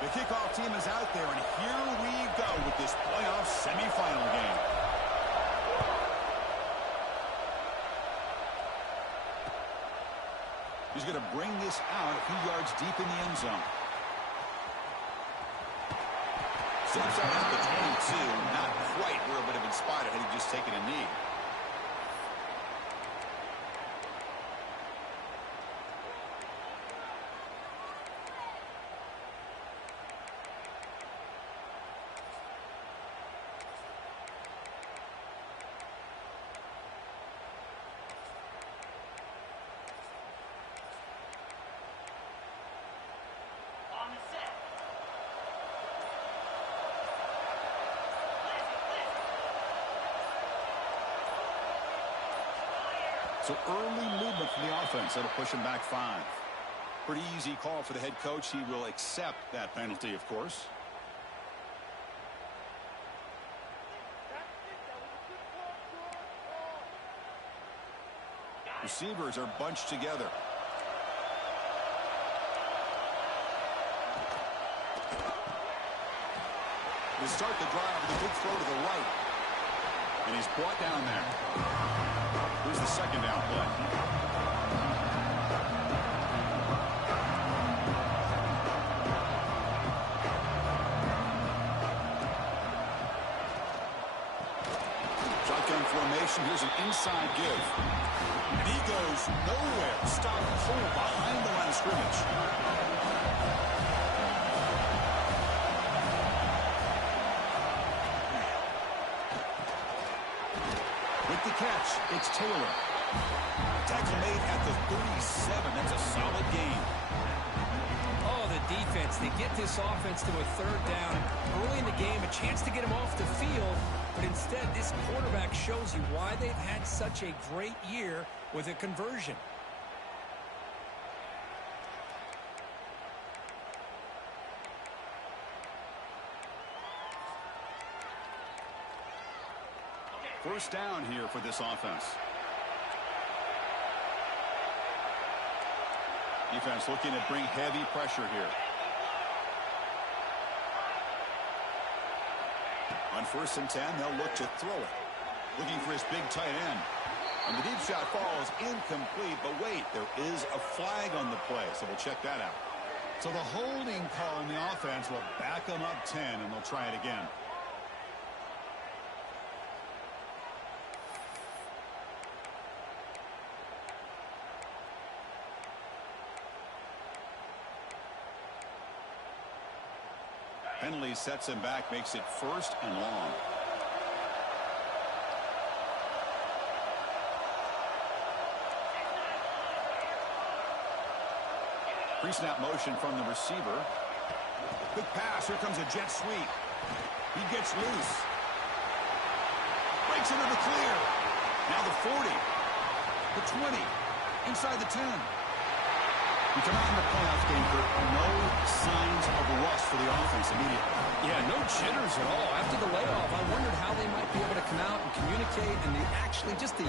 The kickoff team is out there, and here we go with this playoff semifinal game. He's going to bring this out a few yards deep in the end zone. Steps out at the 22. Not quite where it would have been spotted had he just taken a knee. So early movement from the offense. That'll push him back 5. Pretty easy call for the head coach. He will accept that penalty, of course. Receivers are bunched together. They start the drive with a big throw to the right. And he's brought down there. Here's the second down play. Shotgun formation. Here's an inside give. And he goes nowhere. Stop pull behind the line of scrimmage. Catch. It's Taylor. Tackle made at the 37. That's a solid gain. Oh, the defense. They get this offense to a third down. Early in the game, a chance to get him off the field. But instead, this quarterback shows you why they've had such a great year with a conversion. First down here for this offense. Defense looking to bring heavy pressure here. On 1st and 10, they'll look to throw it. Looking for his big tight end. And the deep shot falls incomplete, but wait, there is a flag on the play, so we'll check that out. So the holding call on the offense will back them up 10, and they'll try it again. Penalty sets him back, makes it 1st and long. Pre-snap motion from the receiver. Quick pass. Here comes a jet sweep. He gets loose. Breaks into the clear. Now the 40. The 20. Inside the 10. We come out in the playoff game for no signs of rust for the offense immediately. Yeah, no jitters at all. After the layoff, I wondered how they might be able to come out and communicate, and they actually just the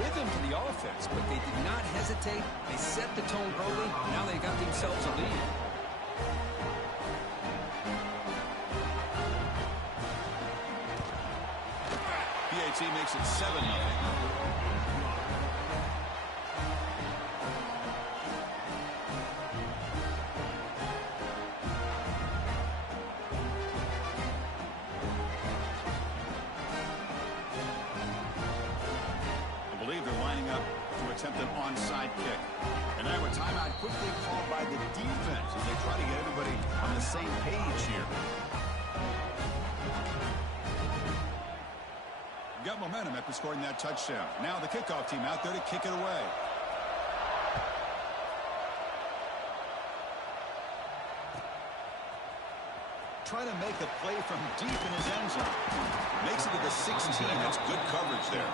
rhythm to the offense. But they did not hesitate. They set the tone early. Now they got themselves a lead. PAT makes it 7-0. Attempt an onside kick. And now a timeout quickly called by the defense as they try to get everybody on the same page here. Got momentum after scoring that touchdown. Now the kickoff team out there to kick it away. Try to make a play from deep in his end zone. Makes it to the 16. That's good coverage there.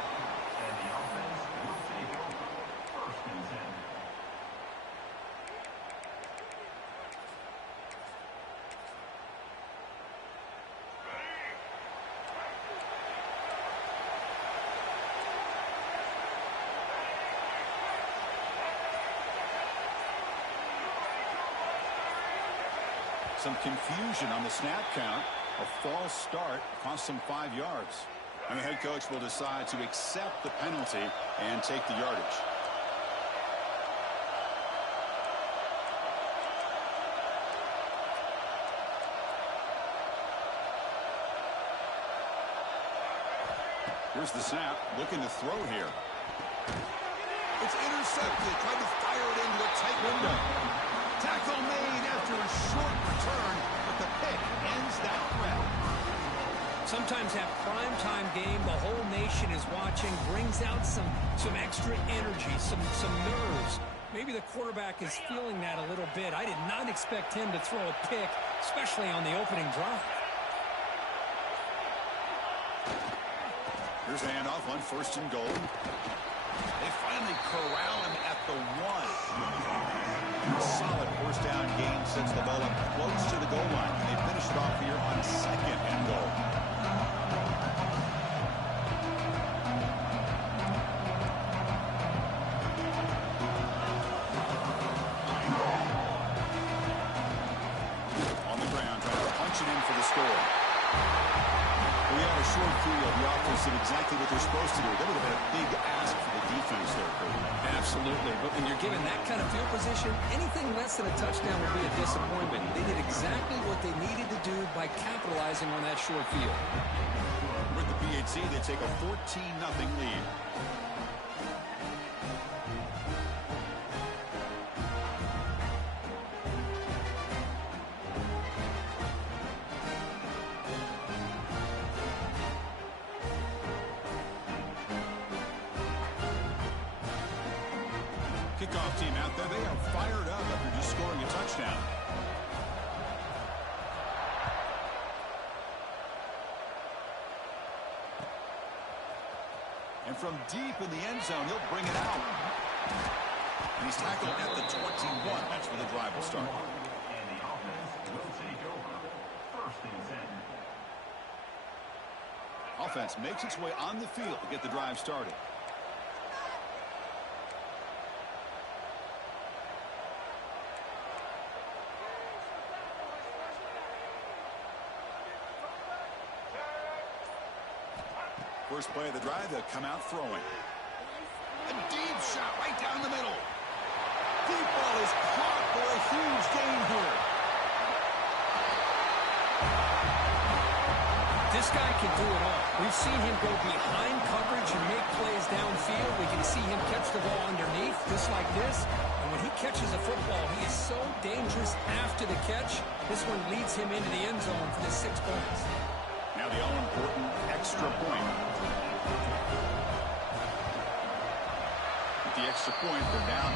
Some confusion on the snap count. A false start cost him 5 yards. And the head coach will decide to accept the penalty and take the yardage. Here's the snap. Looking to throw here. It's intercepted. Trying to fire it into a tight window. Tackle made after a short return, but the pick ends that threat. Sometimes that primetime game, the whole nation is watching, brings out some extra energy, some nerves. Maybe the quarterback is feeling that a little bit. I did not expect him to throw a pick, especially on the opening drive. Here's the handoff on 1st and goal. They finally corral him at the 1. Solid 1st down gain sets the ball up close to the goal line. They finish it off here on 2nd and goal. On the ground, trying to punch it in for the score. We have a short field. The offense did exactly what they're supposed to do. That would have been a big ask for the defense there, Cody. Absolutely. But when you're given that kind of field position, anything less than a touchdown would be a disappointment. They did exactly what they needed to do by capitalizing on that short field. With the PHC, they take a 14-0 lead. Kickoff team out there. They are fired up after just scoring a touchdown. And from deep in the end zone, he'll bring it out. And he's tackled at the 21. That's where the drive will start. And the offense will take over 1st and 10. Offense makes its way on the field to get the drive started. First play of the drive, they'll come out throwing. A deep shot right down the middle. Deep ball is caught for a huge gain here. This guy can do it all. We've seen him go behind coverage and make plays downfield. We can see him catch the ball underneath, just like this. And when he catches a football, he is so dangerous after the catch. This one leads him into the end zone for the 6 points. Now the all-important extra point. With the extra point, they're down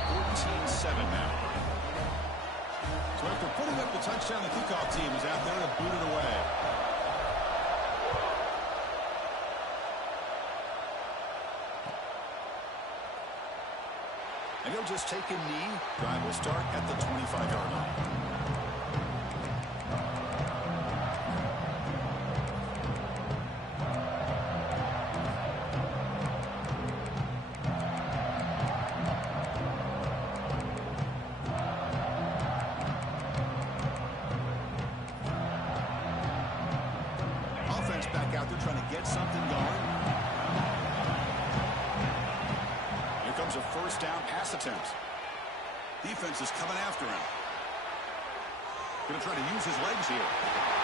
14-7 now. So after putting up the touchdown, the kickoff team is out there to boot it away. And he'll just take a knee. Drive will start at the 25-yard line. Offense back out there trying to get something going. Here comes a 1st down pass attempt. Defense is coming after him. Going to try to use his legs here.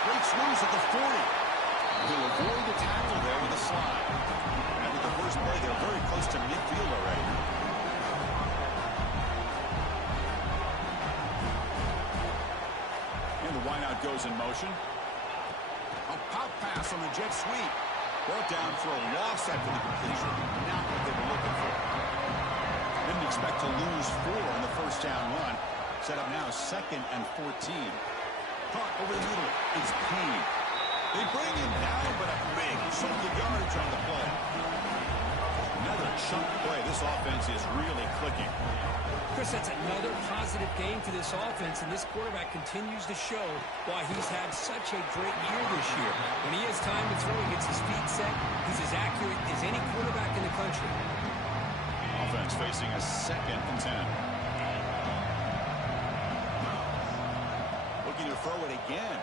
Great swings at the 40. He'll avoid the tackle there with a slide. And with the first play, they're very close to midfield already. And the wideout goes in motion. A pop pass on the jet sweep. Brought down for a loss after the completion. Not what they were looking for. Didn't expect to lose 4 on the 1st down run. Set up now 2nd and 14. Caught over the middle. It's Payne. They bring him down, but a big chunk of yardage on the play. Another chunk play. This offense is really clicking. Chris, that's another positive game for this offense, and this quarterback continues to show why he's had such a great year this year. When he has time to throw, he gets his feet set. He's as accurate as any quarterback in the country. Offense facing a 2nd and 10. looking to throw it again.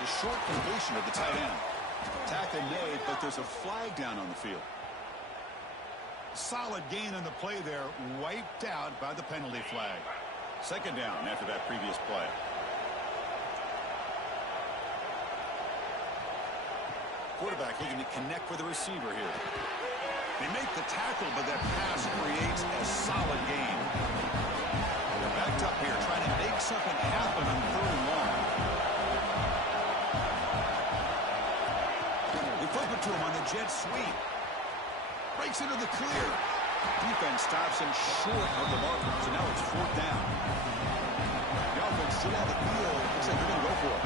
It's a short completion of the tight end. Tackle made, but there's a flag down on the field. Solid gain on the play there, wiped out by the penalty flag. Second down after that previous play. Quarterback looking to connect with the receiver here. They make the tackle, but that pass creates a solid gain. They're backed up here, trying to make something happen on 3rd and long. They flip it to him on the jet sweep. Breaks into the clear. Defense stops him short of the marker, so now it's 4th down. The offense still on the field. Looks like they're going to go for it.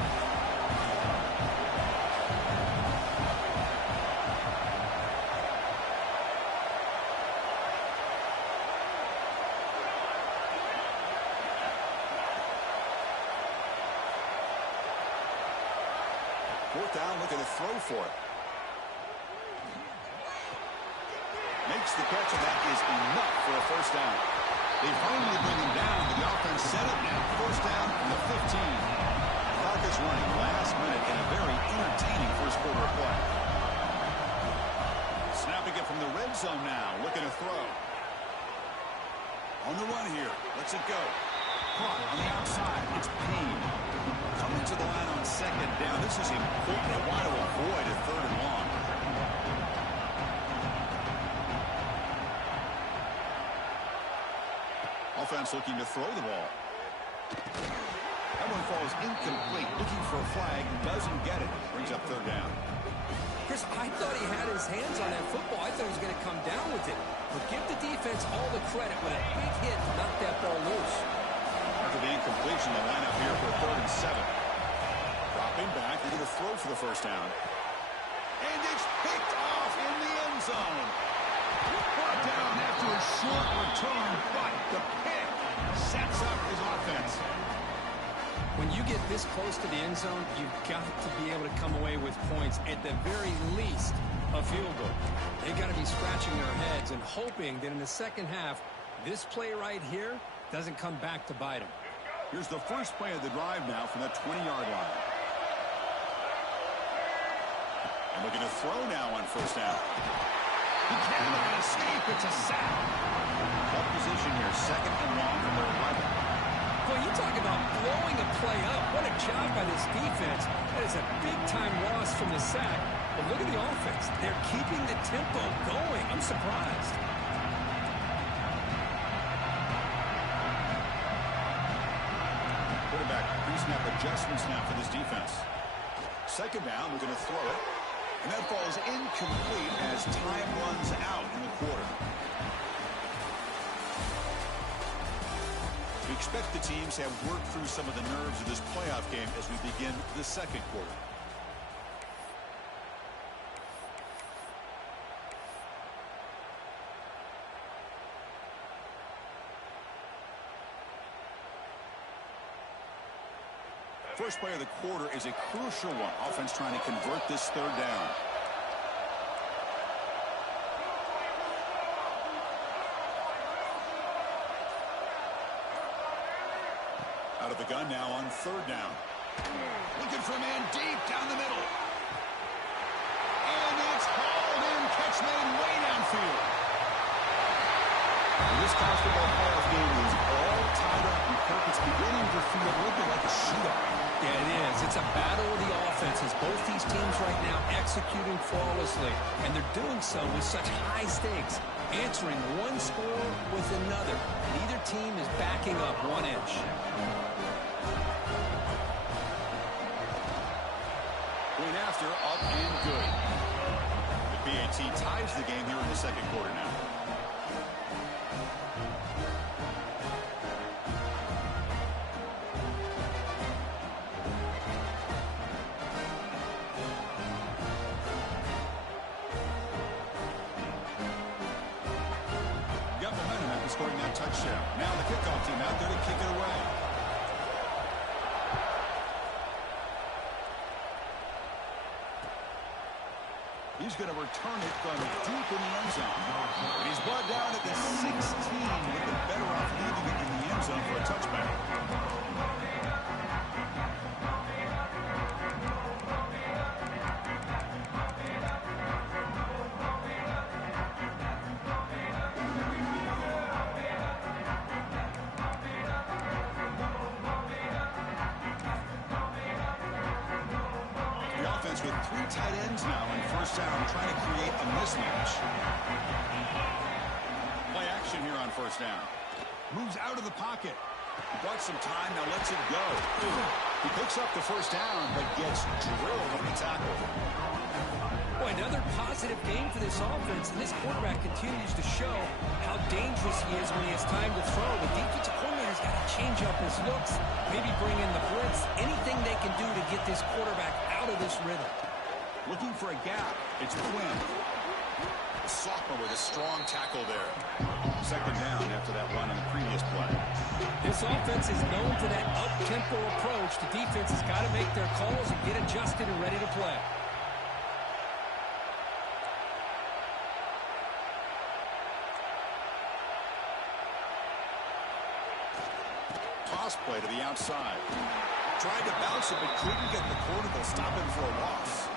Fourth down, looking to throw for it. Makes the catch, and that is enough for a first down. They finally bring him down, but the offense set it now. First down from the 15. Clock is running last minute in a very entertaining first quarter of play. Snapping it from the red zone now, looking to throw. On the run here, lets it go. Caught on the outside, it's Payne. Coming to the line on second down. This is important. They want to avoid a 3rd and long. Offense looking to throw the ball. That one falls incomplete. Looking for a flag. Doesn't get it. Brings up 3rd down. Chris, I thought he had his hands on that football. I thought he was going to come down with it. But give the defense all the credit with a big hit to knock that ball loose. After the incompletion, the lineup here for 3rd and 7. Dropping back. They're going to throw for the first down. And it's picked off in the end zone. Brought down after a short return, but the pick sets up his offense. When you get this close to the end zone, you've got to be able to come away with points, at the very least, a field goal. They've got to be scratching their heads and hoping that in the second half, this play right here doesn't come back to bite them. Here's the first play of the drive now from the 20-yard line. And looking to throw now on first down. He cannot escape. It's a sack. Tough position here. 2nd and long from their 11. Boy, you talk about blowing a play up. What a job by this defense. That is a big-time loss from the sack. But look at the offense. They're keeping the tempo going. I'm surprised. Quarterback pre-snap adjustments now for this defense. Second down, we're going to throw it. And that falls incomplete as time runs out in the quarter. We expect the teams to have worked through some of the nerves of this playoff game as we begin the second quarter. First play of the quarter is a crucial one. Offense trying to convert this 3rd down. Out of the gun now on 3rd down. Looking for a man deep down the middle. And it's hauled in. Catch made way downfield. This college football playoff game is all tied up, and Kirk, it's beginning to feel a little bit like a shootout. Yeah, it is. It's a battle of the offenses. Both these teams right now executing flawlessly, and they're doing so with such high stakes, answering one score with another. Neither team is backing up 1 inch. Going after, up and good. The BAT ties the game here in the second quarter now. Scoring that touchdown. Now the kickoff team out there to kick it away. He's going to return it from deep in the end zone. He's brought down at the 16. They've been better off leaving it in the end zone for a touchback. tight ends now in first down, trying to create a mismatch. Play action here on first down. Moves out of the pocket. He bought some time, now lets it go. He picks up the first down, but gets drilled on the tackle. Boy, another positive game for this offense, and this quarterback continues to show how dangerous he is when he has time to throw. The defensive coordinator's got to change up his looks, maybe bring in the blitz, anything they can do to get this quarterback out of this rhythm. Looking for a gap. It's Quinn. The sophomore with a strong tackle there. Second down after that run on the previous play. This offense is known for that up-tempo approach. The defense has got to make their calls and get adjusted and ready to play. Toss play to the outside. Tried to bounce it, but couldn't get the corner to stop him for a loss.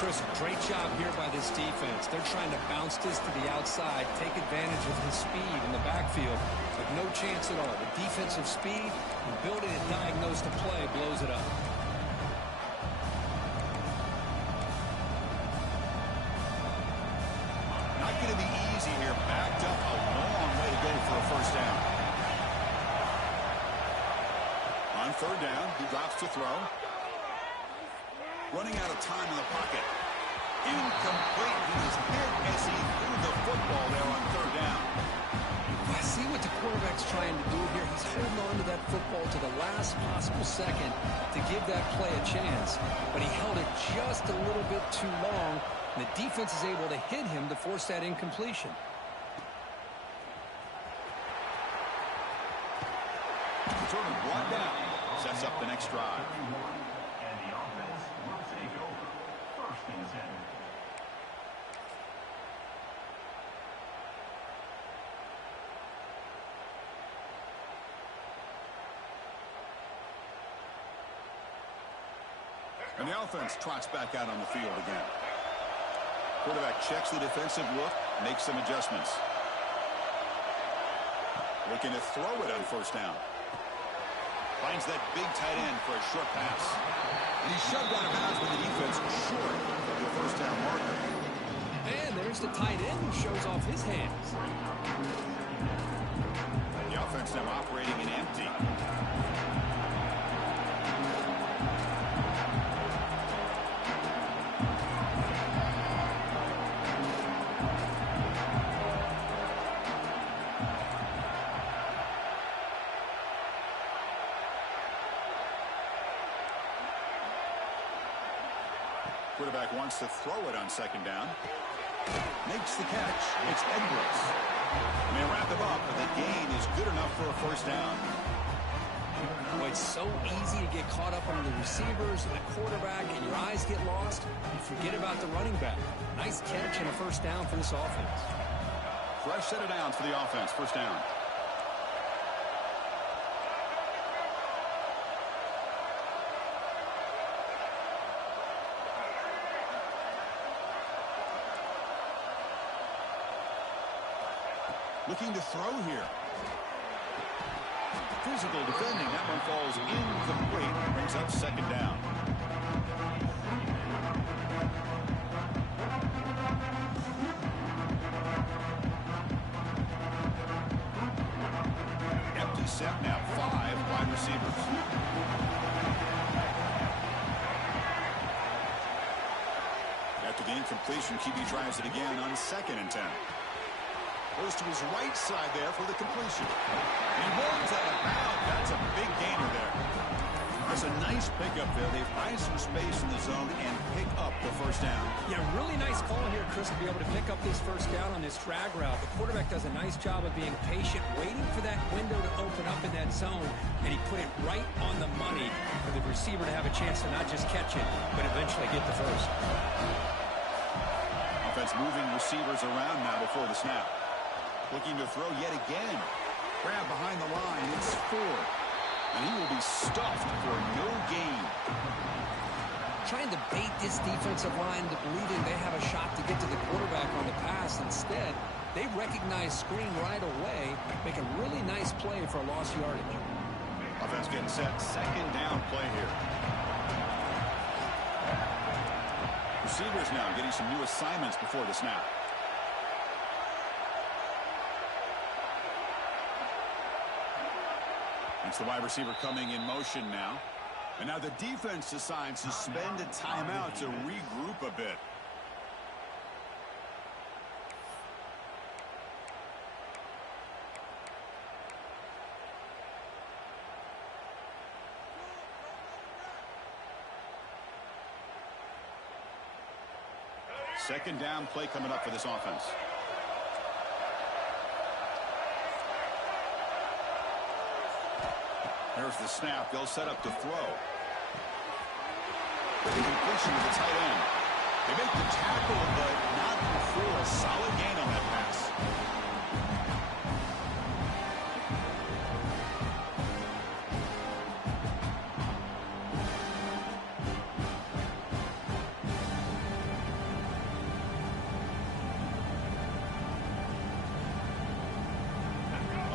Chris, great job here by this defense. They're trying to bounce this to the outside, take advantage of his speed in the backfield, but no chance at all. The defensive speed, ability to diagnose the play, blows it up. Not going to be easy here. Backed up a long way to go for a first down. On third down, he drops to throw. Running out of time in the pocket. Incomplete. He was hit as he threw the football there on third down. I see what the quarterback's trying to do here. He's holding on to that football to the last possible second to give that play a chance. But he held it just a little bit too long. And the defense is able to hit him to force that incompletion. Sort of one down. Sets up the next drive. And the offense will take over. First and 10. And the offense trots back out on the field again. Quarterback checks the defensive look, makes some adjustments. Looking to throw it on first down. Finds that big tight end for a short pass. And he's shoved out of bounds with the defense short of the first down marker. And there's the tight end who shows off his hands. The offense now operating in empty. Quarterback wants to throw it on second down. Makes the catch. It's Edwards. May wrap him up, but the gain is good enough for a first down. Boy, it's so easy to get caught up on the receivers and the quarterback, and your eyes get lost. You forget about the running back. Nice catch and a first down for this offense. Fresh set of downs for the offense. First down. Looking to throw here. Physical defending. That one falls incomplete. Brings up second down. Empty set now. 5 wide receivers. After the incompletion, QB tries it again on second and 10. Goes to his right side there for the completion. He rolls out of bounds. That's a big gainer there. There's a nice pickup there. They find some space in the zone and pick up the first down. Yeah, really nice call here, Chris, to be able to pick up this first down on this drag route. The quarterback does a nice job of being patient, waiting for that window to open up in that zone, and he put it right on the money for the receiver to have a chance to not just catch it, but eventually get the first. Offense moving receivers around now before the snap. Looking to throw yet again. Grab behind the line. It's Ford. And he will be stuffed for no gain. Trying to bait this defensive line to believing they have a shot to get to the quarterback on the pass. Instead, they recognize screen right away, make a really nice play for a lost yardage. Offense getting set. Second down play here. receivers now getting some new assignments before the snap. It's the wide receiver coming in motion now. And now the defense decides to spend a timeout to regroup a bit. Second down play coming up for this offense. There's the snap. They'll set up to throw. The completion to the tight end. They make the tackle, but not before a solid gain on that pass.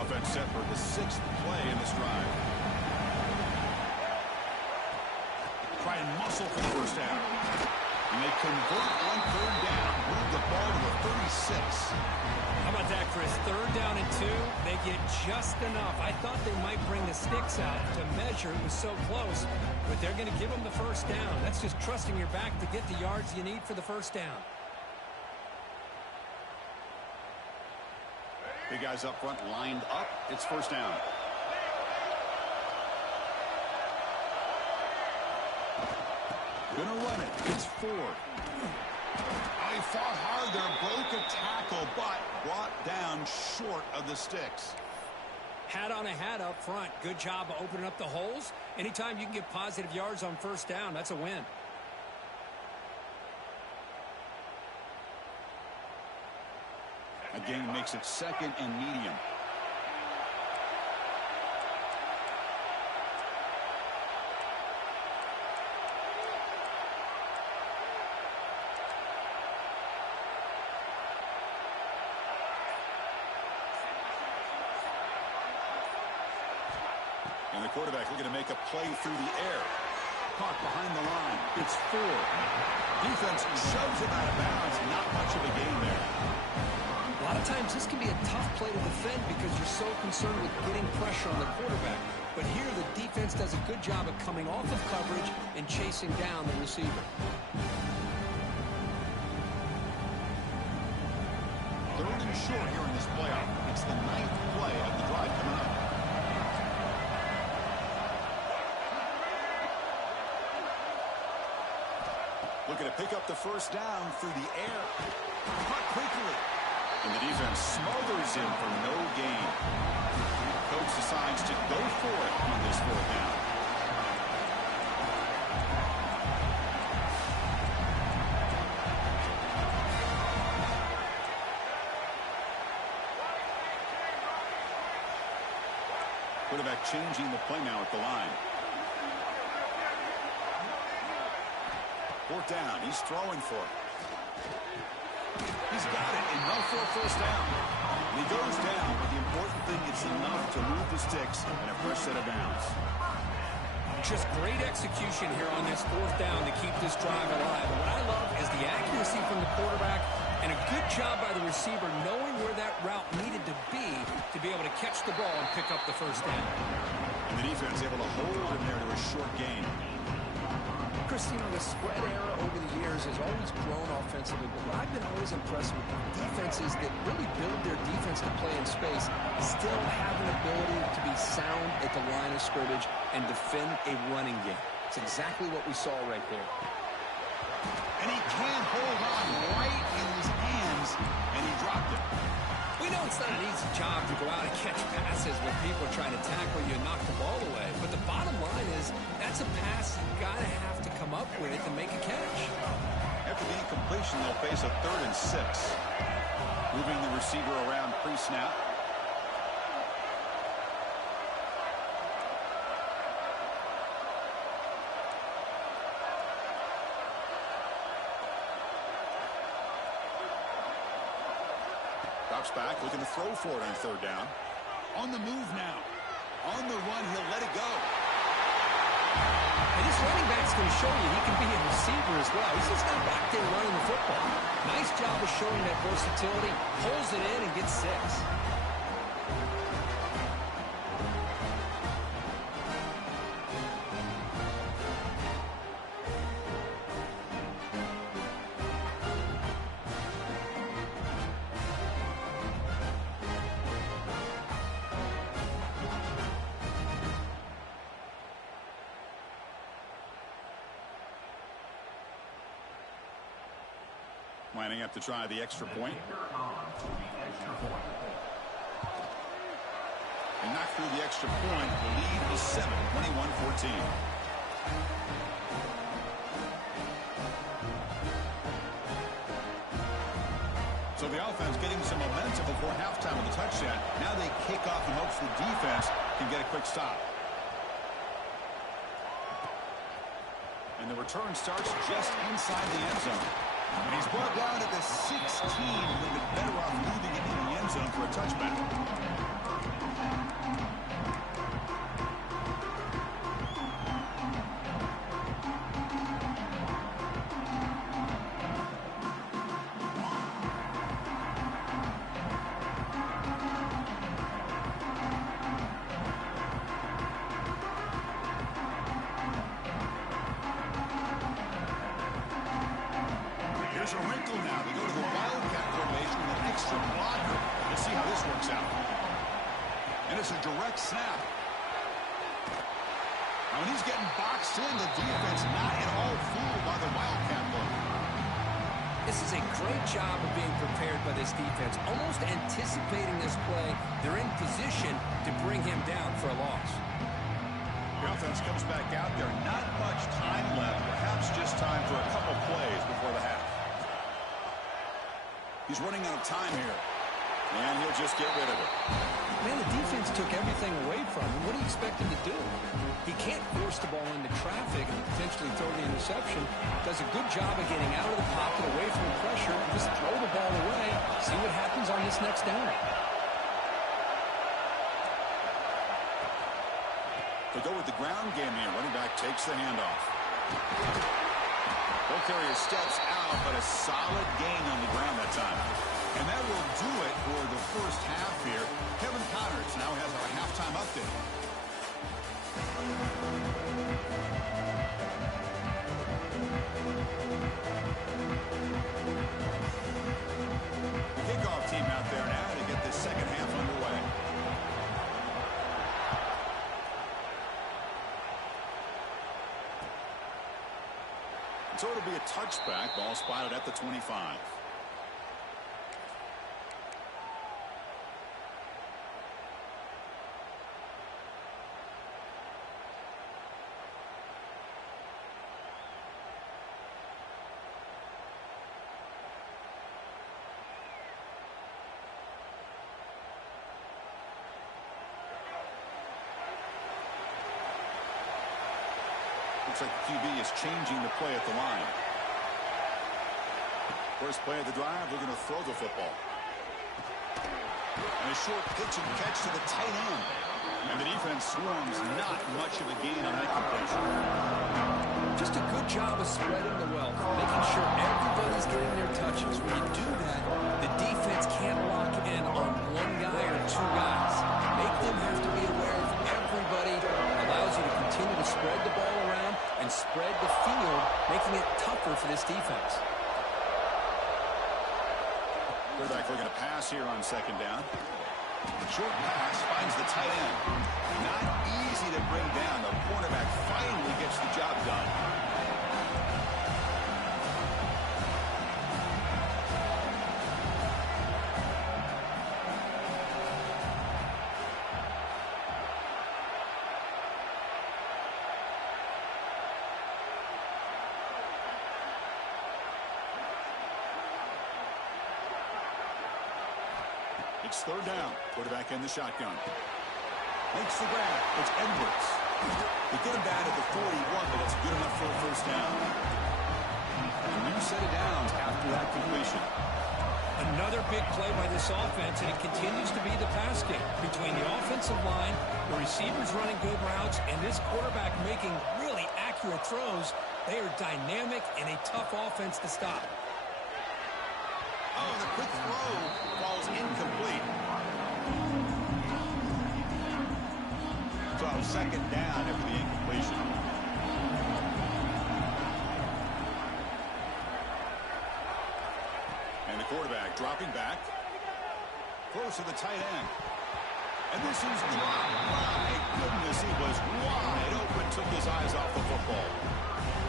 Offense set for the 6th play in this drive. Try and muscle for the first down. And they convert on 3rd down. Move the ball to the 36. How about that, Chris? 3rd down and 2. They get just enough. I thought they might bring the sticks out to measure. It was so close. But they're going to give them the first down. That's just trusting your back to get the yards you need for the first down. Big guys up front lined up. It's first down. Gonna run it. It's Ford. They fought hard there. Broke a tackle, but brought down short of the sticks. Hat on a hat up front. Good job of opening up the holes. Anytime you can get positive yards on first down, that's a win. Again, makes it 2nd and medium. And the quarterback looking to make a play through the air. Caught behind the line. It's Ford. Defense shoves him out of bounds. Not much of a gain there. A lot of times this can be a tough play to defend because you're so concerned with getting pressure on the quarterback. But here the defense does a good job of coming off of coverage and chasing down the receiver. 3rd and short here in this playoff. It's the 9th play of the drive coming up. Looking to pick up the first down through the air. Caught quickly. And the defense smothers him for no gain. Coach decides to go for it on this 4th down. Quarterback changing the play now at the line. 4th down. He's throwing for it. He's got it. Enough for a first down. And he goes down, but the important thing is enough to move the sticks and a fresh set of downs. Just great execution here on this 4th down to keep this drive alive. And what I love is the accuracy from the quarterback and a good job by the receiver knowing where that route needed to be able to catch the ball and pick up the first down. And the defense able to hold him there to a short gain. Chris, you know, the spread era over the years has always grown offensively, but what I've been always impressed with defenses that really build their defense to play in space still have an ability to be sound at the line of scrimmage and defend a running game. It's exactly what we saw right there. And he can't hold on right in his hands, and he dropped it. We know it's not an easy job to go out and catch passes when people are trying to tackle you and knock the ball away. But the bottom line is that's a pass you got to have to come up with and make a catch. After the incompletion, they'll face a 3rd and 6. Moving the receiver around pre-snap. Drops back, looking to throw for it on 3rd down. On the move now. On the run, he'll let it go. And this running back's going to show you he can be a receiver as well. He's just not back there running the football. Nice job of showing that versatility. Pulls it in and gets 6. Lining up to try the extra point. And knock through the extra point. The lead is 7, 21-14. So the offense getting some momentum before halftime with the touchdown. Now they kick off in hopes the defense can get a quick stop. And the return starts just inside the end zone. And he's brought down at the 16. A little bit better off leaving it in the end zone for a touchback. There's a wrinkle now. They go to the wildcat formation with an extra blocker. Let's see how this works out. And it's a direct snap. Now when he's getting boxed in, the defense not at all fooled by the wildcat look. This is a great job of being prepared by this defense. Almost anticipating this play. They're in position to bring him down for a loss. The offense comes back out there. Not much time left. Perhaps just time for a couple plays before the half. He's running out of time here. And he'll just get rid of it. Man, the defense took everything away from him. What do you expect him to do? He can't force the ball into traffic and potentially throw the interception. Does a good job of getting out of the pocket, away from the pressure, and just throw the ball away. See what happens on this next down. They go with the ground game here. Running back takes the handoff. Ball carrier steps out, but a solid gain on the ground that time. And that will do it for the first half here. Kevin Connors now has our halftime update. The kickoff team out there now to get this second half underway. So it'll be a touchback. Ball spotted at the 25. Looks like the QB is changing the play at the line. First play of the drive, they're going to throw the football. And a short pitch and catch to the tight end. And the defense swarms, not much of a gain on that completion. Just a good job of spreading the wealth, making sure everybody's getting their touches. When you do that, the defense can't lock in on one guy or two guys. Make them have to be aware of everybody. Allows you to continue to spread the ball around and spread the field, making it tougher for this defense. Quarterback looking to pass here on second down. Short pass finds the tight end. Not easy to bring down. The quarterback finally gets the job done. It's third down. Quarterback in the shotgun. Makes the grab. It's Edwards. They get him bad at the 41, but it's good enough for a first down. A new set of downs after that completion. Another big play by this offense, and it continues to be the pass game between the offensive line, the receivers running good routes, and this quarterback making really accurate throws. They are dynamic and a tough offense to stop. Oh, the quick throw falls incomplete. So second down after the incompletion. And the quarterback dropping back. Close to the tight end. And this is dropped. My goodness, he was wide open, took his eyes off the football.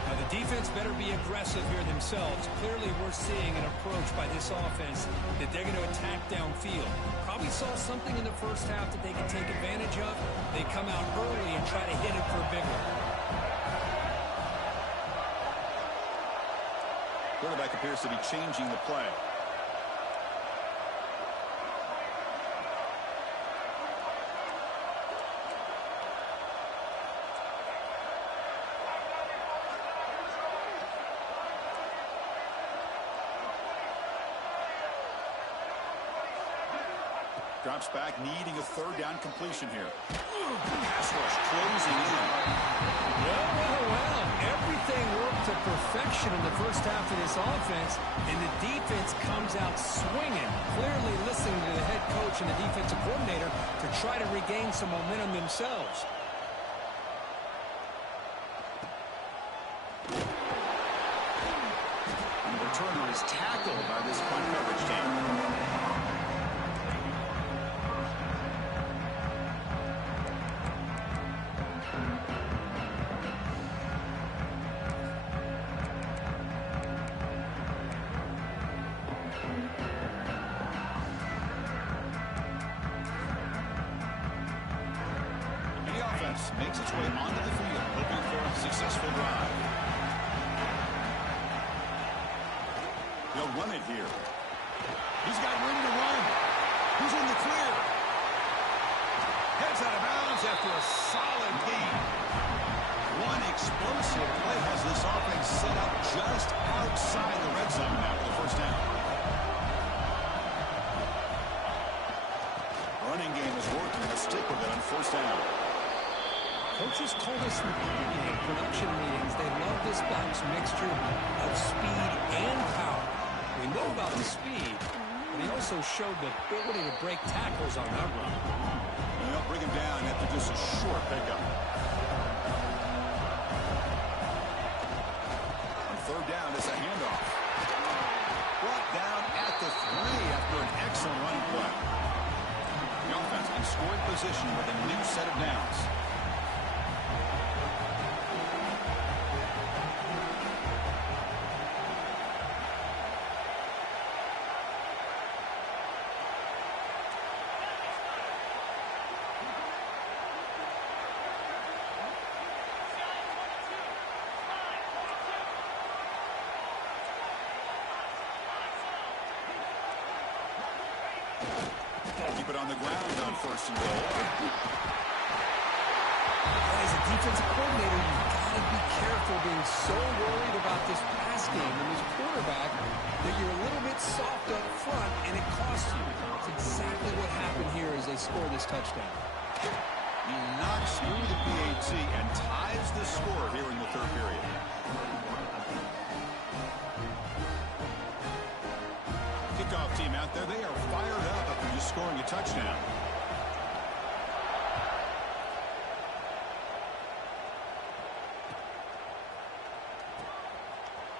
Now, the defense better be aggressive here themselves. Clearly, we're seeing an approach by this offense that they're going to attack downfield. Probably saw something in the first half that they can take advantage of. They come out early and try to hit it for a big one. Quarterback appears to be changing the play. Drops back, needing a third down completion here. Pass rush closing in. Well. Everything worked to perfection in the first half of this offense, and the defense comes out swinging, clearly listening to the head coach and the defensive coordinator to try to regain some momentum themselves. And the returner is tackled by this punt coverage team. Makes its way onto the field, hoping for a successful drive. They'll run it here. He's got room to run. He's in the clear. Heads out of bounds after a solid gain. One explosive play has this offense set up just outside the red zone now for the first down. Running game is working. Let's stick with it on first down. Coaches told us in production meetings they love this back's mixture of speed and power. We know about the speed, but he also showed the ability to break tackles on that run. And they'll bring him down after just a short pickup. On third down, it's a handoff. Brought down at the 3 after an excellent running play. The offense in scoring position with a new set of downs. Keep it on the ground on first and goal. As a defensive coordinator, you've got to be careful being so worried about this pass game and this quarterback that you're a little bit soft up front and it costs you. That's exactly what happened here as they score this touchdown. He knocks through the PAT and ties the score here in the third period. Kickoff team out there, they are fired up after just scoring a touchdown.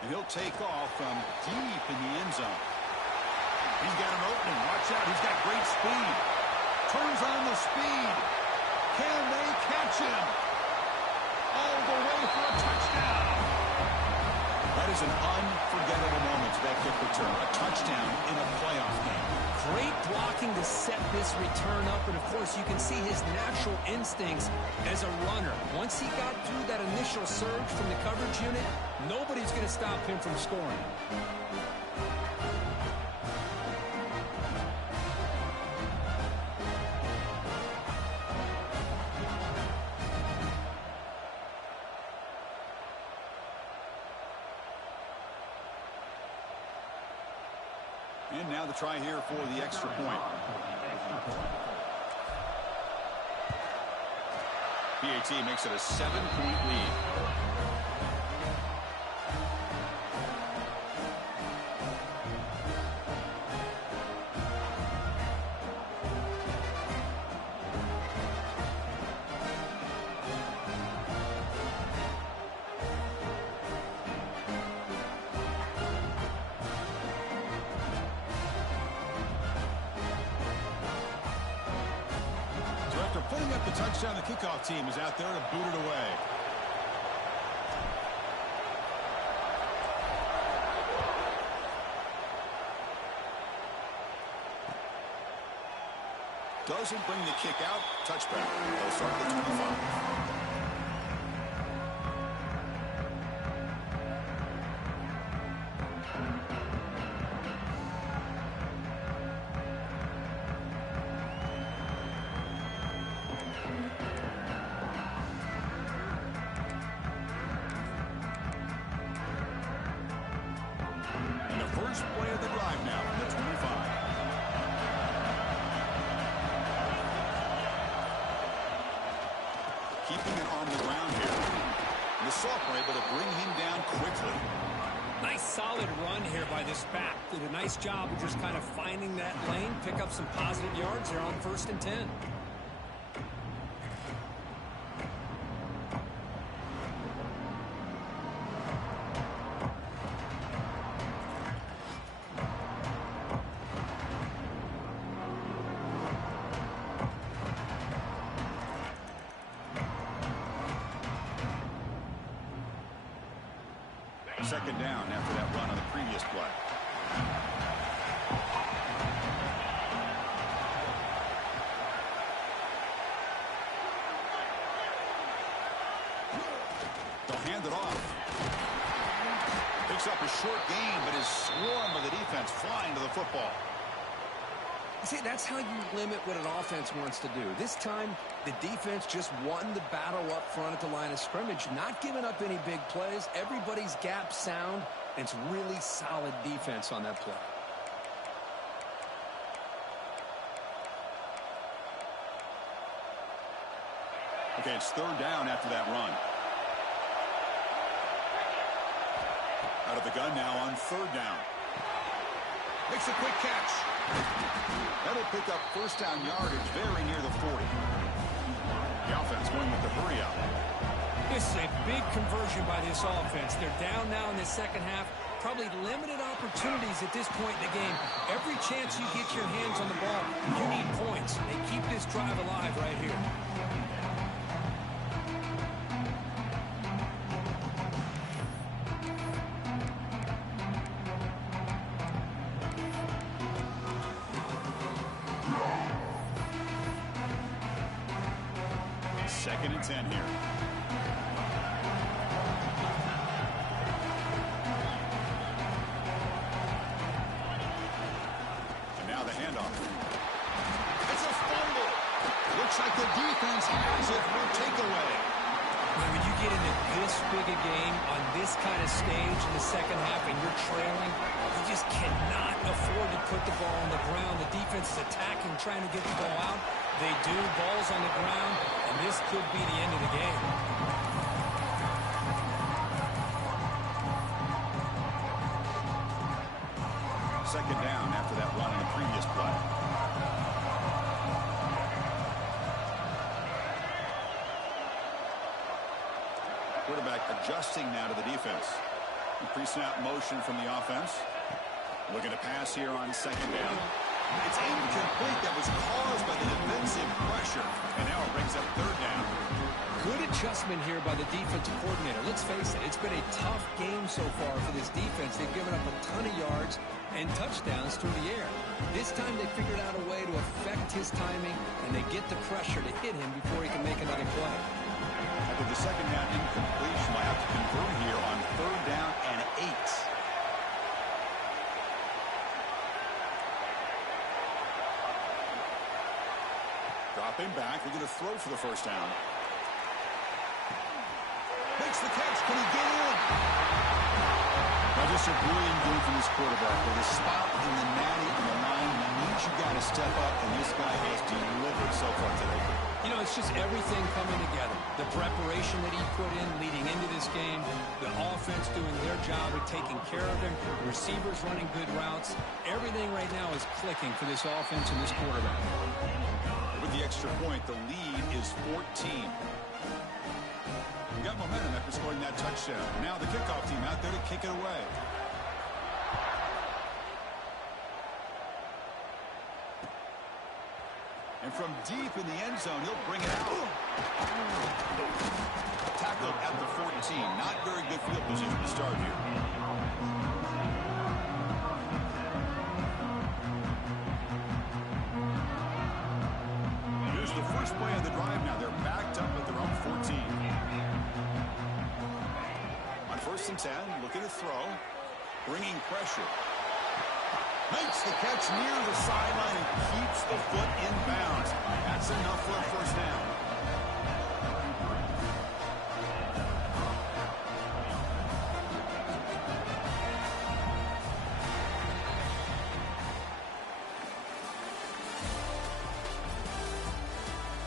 And he'll take off from deep in the end zone. He's got an opening. Watch out. He's got great speed. Turns on the speed. Can they catch him? All the way for a touchdown. That is an unforgettable moment to that kick return. A touchdown in a playoff game. Great blocking to set this return up, and of course you can see his natural instincts as a runner. Once he got through that initial surge from the coverage unit, nobody's going to stop him from scoring. And now the try here for the extra point. PAT makes it a 7-point lead. Putting up the touchdown, the kickoff team is out there to boot it away. Doesn't bring the kick out. Touchback. They'll start at the 25. And the first play of the drive now from the 25. Keeping it on the ground here. And the Saints were able to bring him down quickly. Nice solid run here by this back. Did a nice job of just kind of finding that lane, pick up some positive yards there on 1st and 10. Second down after that run on the previous play. They'll hand it off. Picks up a short gain, but is swarmed by the defense flying to the football. See, that's how you limit what an offense wants to do. This time, the defense just won the battle up front at the line of scrimmage, not giving up any big plays. Everybody's gap sound, and it's really solid defense on that play. Okay, it's third down after that run. Out of the gun now on third down. Makes a quick catch. That'll pick up first down yardage very near the 40. The offense going with the hurry up. This is a big conversion by this offense. They're down now in the second half. Probably limited opportunities at this point in the game. Every chance you get your hands on the ball, you need points. They keep this drive alive right here. Second and 10 here. And now the handoff. It's a fumble. Looks like the defense has it for a takeaway. When you get into this big a game on this kind of stage in the second half and you're trailing, you just cannot afford to put the ball on the ground. The defense is attacking, trying to get the ball out. They do. Ball's on the ground, and this could be the end of the game. Second down after that run in the previous play. Quarterback adjusting now to the defense. Pre-snap motion from the offense. Looking to pass here on second down. It's incomplete. That was caused by the defensive pressure. And now it brings up third down. Good adjustment here by the defensive coordinator. Let's face it, it's been a tough game so far for this defense. They've given up a ton of yards and touchdowns through the air. This time they figured out a way to affect his timing, and they get the pressure to hit him before he can make another play. I think the second down incompletion will have to convert here on third down and 8. Dropping back, they're going to throw for the first down. Makes the catch. Can he get in? Now, just a brilliant game from this quarterback. With a spot in the natty on the line, means you got to step up, and this guy has delivered so far today. You know, it's just everything coming together. The preparation that he put in leading into this game, the offense doing their job of taking care of him, receivers running good routes. Everything right now is clicking for this offense and this quarterback. With the extra point, the lead is 14. We got momentum after scoring that touchdown. Now the kickoff team out there to kick it away. And from deep in the end zone, he'll bring it out. Tackled at the 14. Not very good field position to start here. Here's the first play of the drive now. They're backed up at their own 14. On 1st and 10, looking to throw. Bringing pressure. Makes the catch near the sideline and keeps the foot in bounds. That's enough for a first down.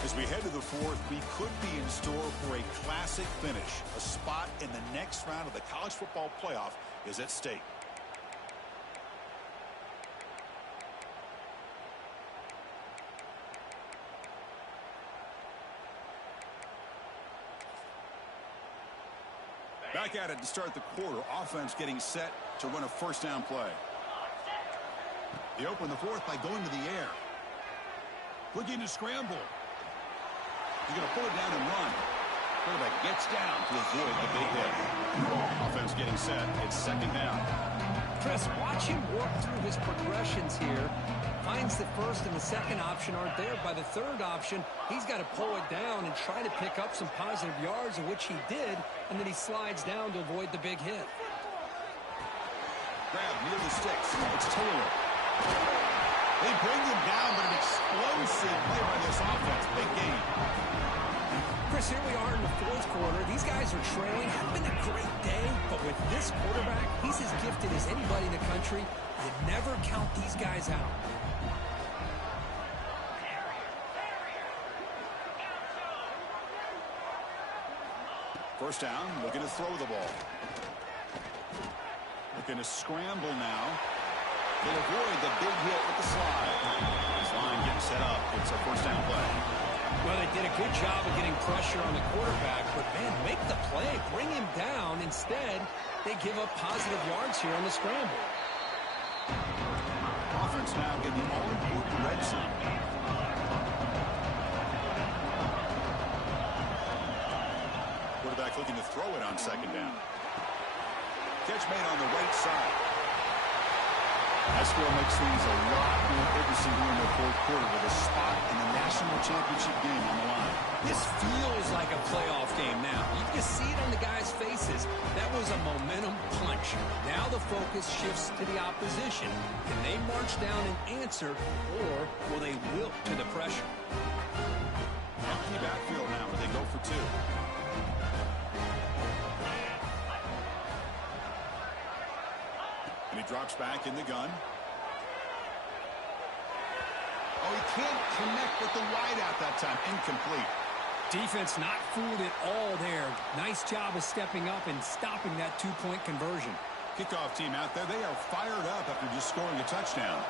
As we head to the 4th, we could be in store for a classic finish. A spot in the next round of the college football playoff is at stake. Back at it to start the quarter. Offense getting set to run a first down play. They open the 4th by going to the air. Looking to scramble. He's going to pull it down and run. Quarterback gets down to avoid the big hit. Offense getting set. It's 2nd down. Chris, watch him work through his progressions here. Finds the 1st and the 2nd option aren't there. By the 3rd option, he's got to pull it down and try to pick up some positive yards, of which he did, and then he slides down to avoid the big hit. Grab near the sticks. It's Taylor. They bring him down, but an explosive play by this offense. Big game. Chris, here we are in the 4th quarter. These guys are trailing. Having a great day, but with this quarterback, he's as gifted as anybody in the country. You never count these guys out. First down, looking to throw the ball. Looking to scramble now. They'll avoid the big hit with the slide. His line getting set up. It's a first down play. Well, they did a good job of getting pressure on the quarterback, but, man, make the play. Bring him down. Instead, they give up positive yards here on the scramble. Offense now in the all-important red zone. Quarterback looking to throw it on 2nd down. Catch made on the right side. That score makes things a lot more interesting here in the 4th quarter with a spot in the national championship game on the line. This feels like a playoff game now. You can see it on the guys' faces. That was a momentum punch. Now the focus shifts to the opposition. Can they march down and answer, or will they wilt to the pressure? Empty backfield now where they go for 2. And he drops back in the gun. Oh, he can't connect with the wideout that time. Incomplete. Defense not fooled at all there. Nice job of stepping up and stopping that 2-point conversion. Kickoff team out there. They are fired up after just scoring a touchdown.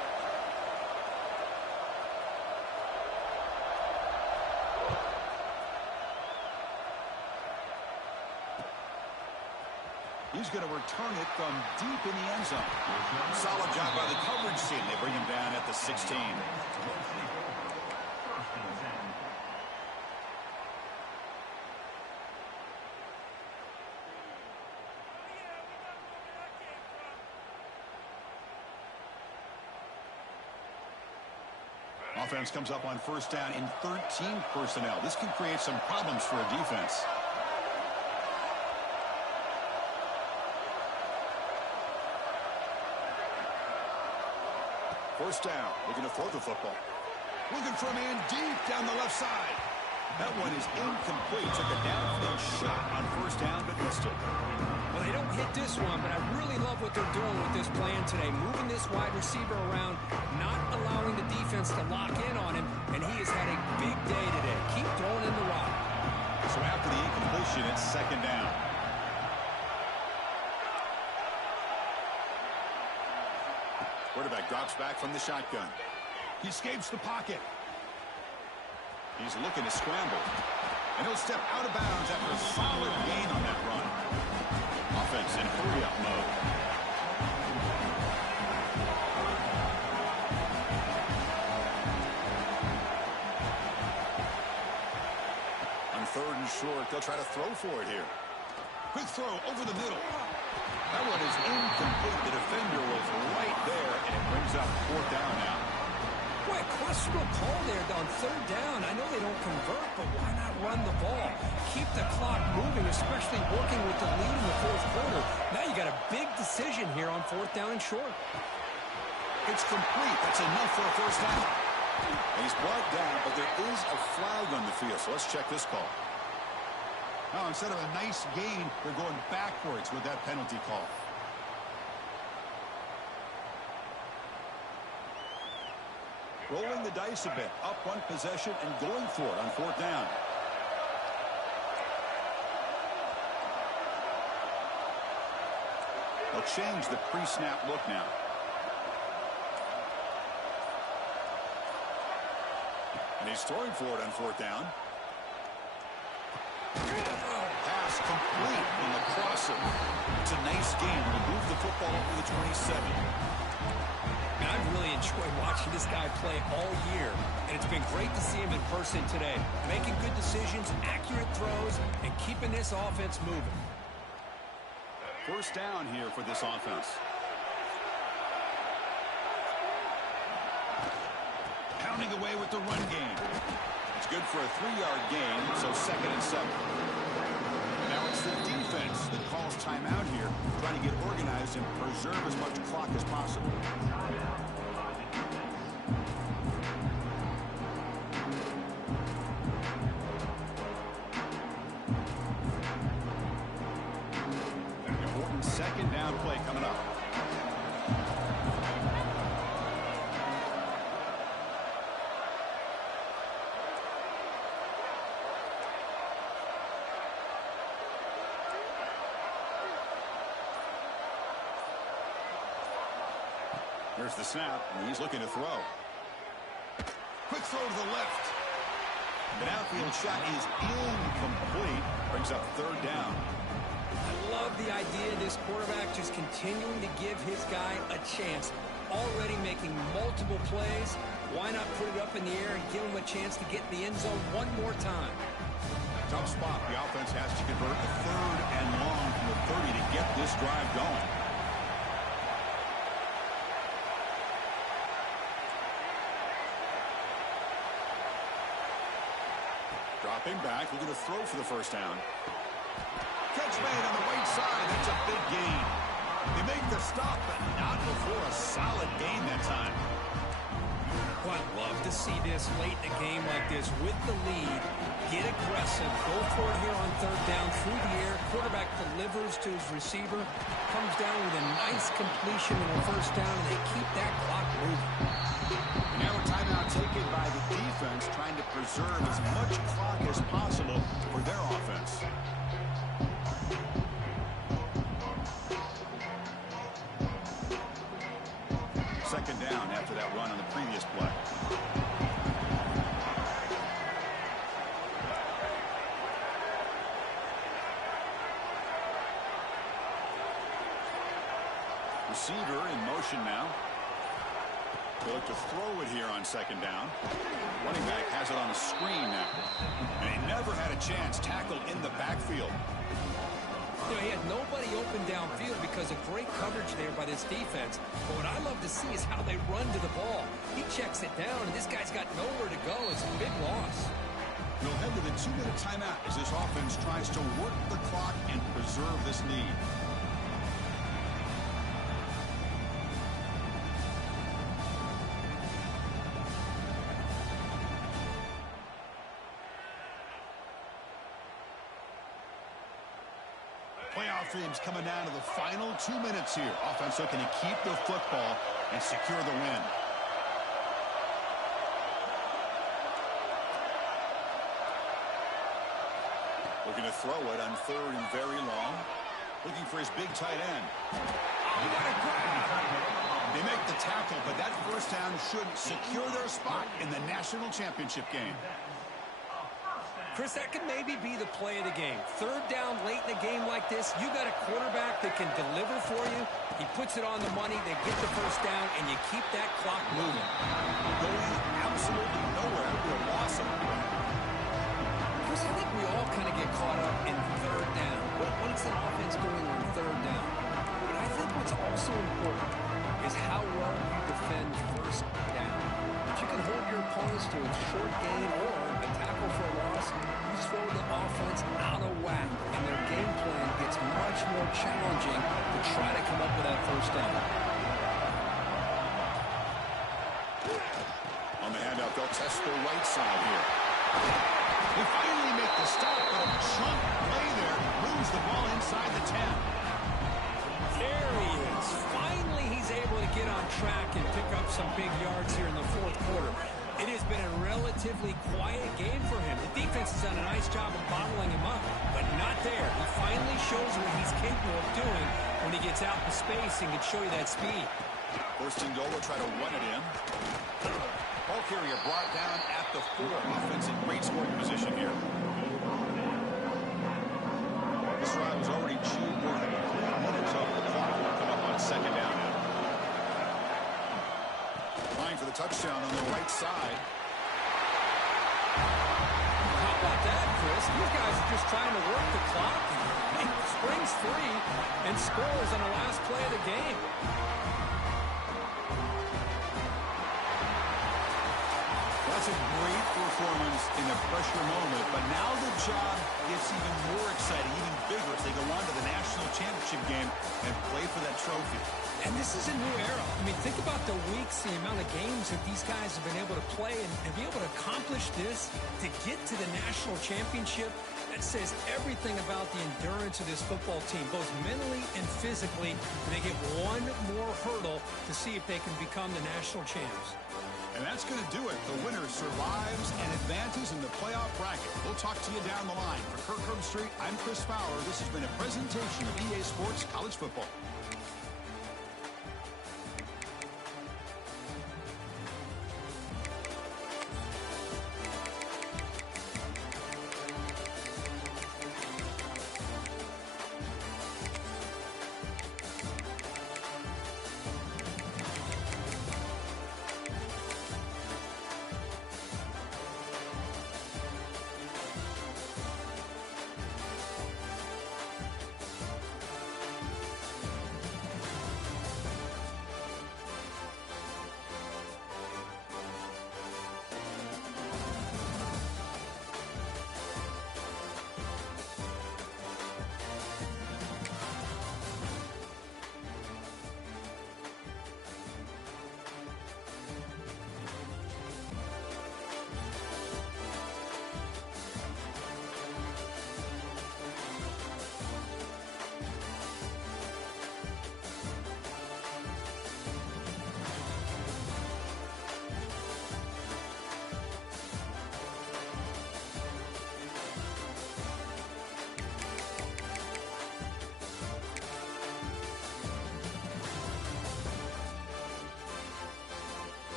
He's going to return it from deep in the end zone. Solid job by the coverage team. They bring him down at the 16. Offense comes up on first down in 13 personnel. This can create some problems for a defense. First down, looking to throw the football. Looking for a man deep down the left side. That one is incomplete. Took a downfield shot on first down, but missed it. Well, they don't hit this one, but I really love what they're doing with this plan today. Moving this wide receiver around, not allowing the defense to lock in on him, and he has had a big day today. Keep throwing in the rock. So after the incompletion, it's 2nd down. Quarterback drops back from the shotgun. He escapes the pocket. He's looking to scramble. And he'll step out of bounds after a solid gain on that run. Offense in hurry-up mode. short. They'll try to throw for it here. Quick throw over the middle. That one is incomplete. The defender was right there, and it brings up fourth down now. Boy, a questionable call there on third down. I know they don't convert, but why not run the ball? Keep the clock moving, especially working with the lead in the fourth quarter. Now you got a big decision here on fourth down and short. It's complete. That's enough for a first down. And he's brought down, but there is a flag on the field, so let's check this call. Now, instead of a nice gain, they're going backwards with that penalty call. Rolling the dice a bit, up one possession and going for it on fourth down. They'll change the pre-snap look now. And he's throwing for it on fourth down. Pass complete on the crosser. It's a nice game. We'll move the football over the 27. And I've really enjoyed watching this guy play all year, and it's been great to see him in person today. Making good decisions, accurate throws, and keeping this offense moving. First down here for this offense. Pounding away with the run game. It's good for a 3-yard gain, so 2nd and 7. Now it's the defense that calls timeout here, trying to get organized and preserve as much clock as possible. An important 2nd down play coming up. Here's the snap, and he's looking to throw. Quick throw to the left. The outfield shot is incomplete. Brings up 3rd down. I love the idea of this quarterback just continuing to give his guy a chance. Already making multiple plays. Why not put it up in the air and give him a chance to get in the end zone one more time? Tough spot. The offense has to convert a 3rd and long from the 30 to get this drive going. Dropping back, looking to throw for the first down. Catch made on the right side. That's a big gain. They make the stop, but not before a solid gain that time. Well, I'd love to see this late in a game like this with the lead. Get aggressive. Go for it here on 3rd down through the air. Quarterback delivers to his receiver. Comes down with a nice completion on the first down, and they keep that clock moving. And now a timeout taken by the defense, trying to preserve as much clock as possible for their offense. Second down after that run on the previous play. Receiver in motion now. They look to throw it here on 2nd down. Running back has it on a screen now. And he never had a chance tackled in the backfield. You know, he had nobody open downfield because of great coverage there by this defense. But what I love to see is how they run to the ball. He checks it down, and this guy's got nowhere to go. It's a big loss. We'll head to the 2-minute timeout as this offense tries to work the clock and preserve this lead. Playoff dreams coming down to the final 2 minutes here. Offense looking to keep the football and secure the win. Looking to throw it on 3rd and very long. Looking for his big tight end. Oh, what a grab! They make the tackle, but that first down should secure their spot in the national championship game. Chris, that could maybe be the play of the game. 3rd down late in a game like this, you got a quarterback that can deliver for you. He puts it on the money, they get the first down, and you keep that clock moving. Going absolutely nowhere with a loss of a play. Chris, I think we all kind of get this to a short gain or a tackle for a loss, you throw the offense out of whack, and their game plan gets much more challenging to try to come up with that first down. On the handout, they'll test the right side here. They finally make the stop, but a chunk play there moves the ball inside the 10. There he is. Finally, he's able to get on track and pick up some big yards here in the fourth quarter. It has been a relatively quiet game for him. The defense has done a nice job of bottling him up, but not there. He finally shows what he's capable of doing when he gets out in space and can show you that speed. First and goal, will try to run it in. Ball carrier brought down at the 4. Offense in great scoring position here. This drive was already chewed more than 3 minutes over the clock. Will come up on second down now. Trying for the touchdown on the right side. How about that, Chris? These guys are just trying to work the clock. He springs free and scores on the last play of the game. That's a great performance in a pressure moment, but now the job gets even more exciting, even bigger as they go on to the national championship game and play for that trophy. And this is a new era. I mean, think about the weeks, the amount of games that these guys have been able to play and be able to accomplish this, to get to the national championship. That says everything about the endurance of this football team, both mentally and physically. They get one more hurdle to see if they can become the national champs. And that's going to do it. The winner survives and advances in the playoff bracket. We'll talk to you down the line. For Kirk Herbstreit, I'm Chris Fowler. This has been a presentation of EA Sports College Football.